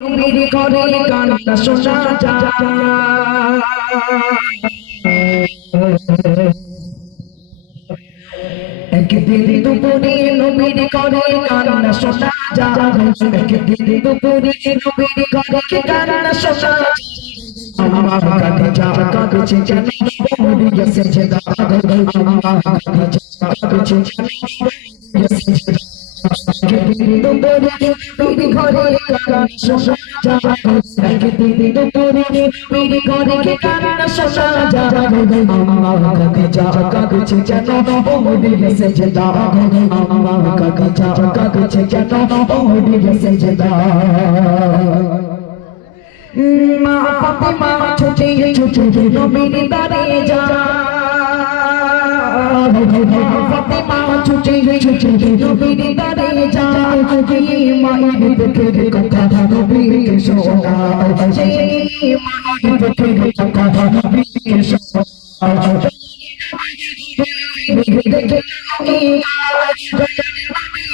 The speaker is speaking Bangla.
নবীর ঘরে কান্না শোনা যায় একদিন দুপুরে নবীর ঘরে কান্না শোনা যায় একদিন দুপুরে নবীর ঘরে কান্না শোনা আম্মা খাদিজা কাঁদছে জানি পড়ে গেছে দাগ আম্মা খাদিজা কাঁদছে জানি একদিন দুপুরে নবীর ঘরে কান্না শোনা যায় একদিন দুপুরে নবীর ঘরে কান্না শোনা যায় আম্মা খাদিজা কাঁদছে জানি পড়ে গেছে দাগ আম্মা খাদিজা কাঁদছে জানি পড়ে গেছে দাগ মা ফাতেমা ছুটে ছুটে নবীর দারে যায় মা ফাতেমা ছুটে ছুটে নবীর দারে যায় মায়ের দুঃখের কথা নবীকে শোনায় সেই মায়ের দুঃখের কথা নবীকে শোনায়